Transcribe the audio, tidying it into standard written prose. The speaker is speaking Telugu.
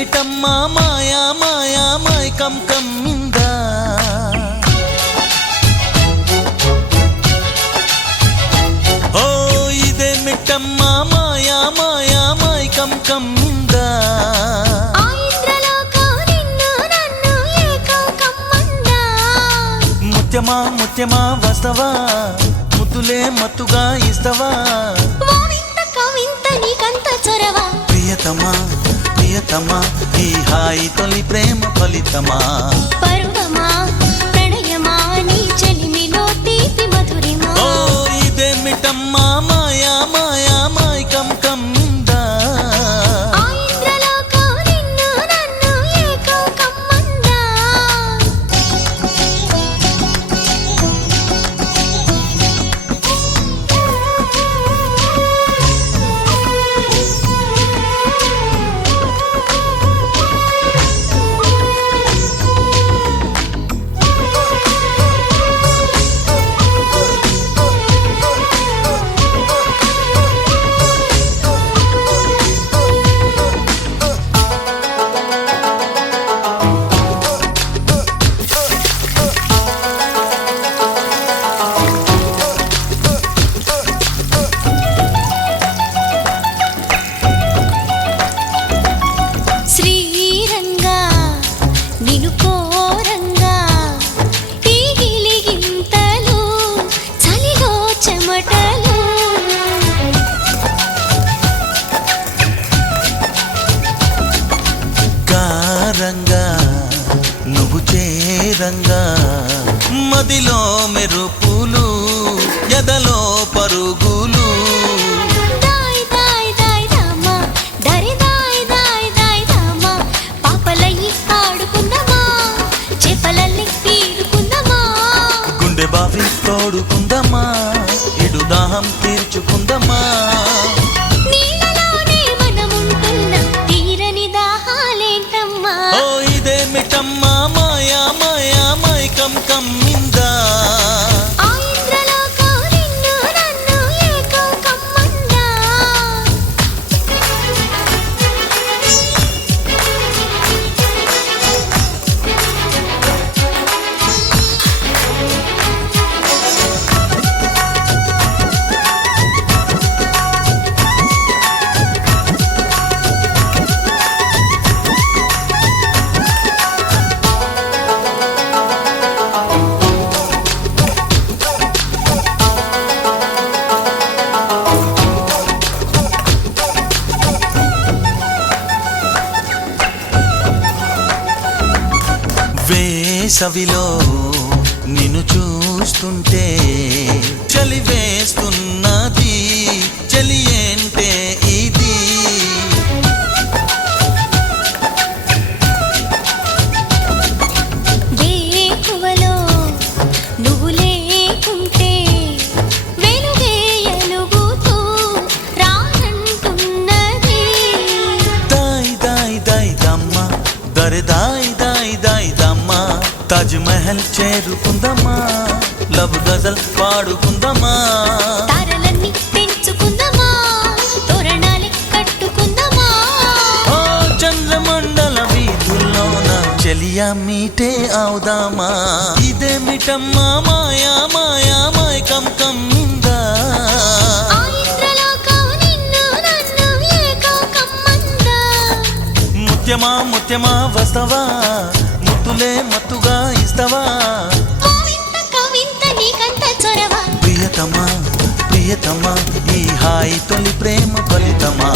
ఇదేమిటమ్మా మాయా మాయా మైకం కమ్మిందా ఓ ఇదేమిటమ్మా మాయా మాయా మైకం కమ్మిందా ముత్యమా ముత్యమా వస్తవా ముద్దులే మత్తుగా ఇస్తవా ప్రియతమా ప్రియతమా ఈ హాయి తొలి ప్రేమ ఫలితమా పరువమా ప్రణయమా నీ చెలిమిలో తీపి మధురిమా ఓ ఇదేమిటమ్మా మాయా మాయా మైకం కమ్మిందా నువ్వు చేరంగా మదిలో మెరుపులు ఎదలో పరుగులు గుండె బావి తోడుకుందమ్మా ఇడు దాహం తీర్చుకుందమ్మా ఇదేమిటమ్మా మాయా మాయా మైకం కమ్మిందా వేసవిలో నిన్ను చూస్తుంటే చలి వేస్తున్నది చలి ఏంటే ఇది వేకువలో నువ్వు లేకుంటే వెలుగే ఎలుగుతూ రానంటున్నది దాయి దాయి దాయి దమ్మ దరి దాయి దాయి దాయి దమ్మ తాజ్ మహల్ చేరుకుందమ్మా లవ్ గజల్ పాడుకుందమ్మా తారలన్నీ పెంచుకుందమా తోరణాలే కట్టుకుందమా ఓ చంద్రమండల వీధుల్లోన చెలియా మీటే అవుదామా ఇదేమిటమ్మా మాయా మాయా మైకం కమ్మిందా ముత్యమా ముత్యమా వస్తవా ముద్దులే మత్తుగా ఇస్తవా ప్రియతమా ప్రియతమా ఈ హాయి తొలి ప్రేమ ఫలితమా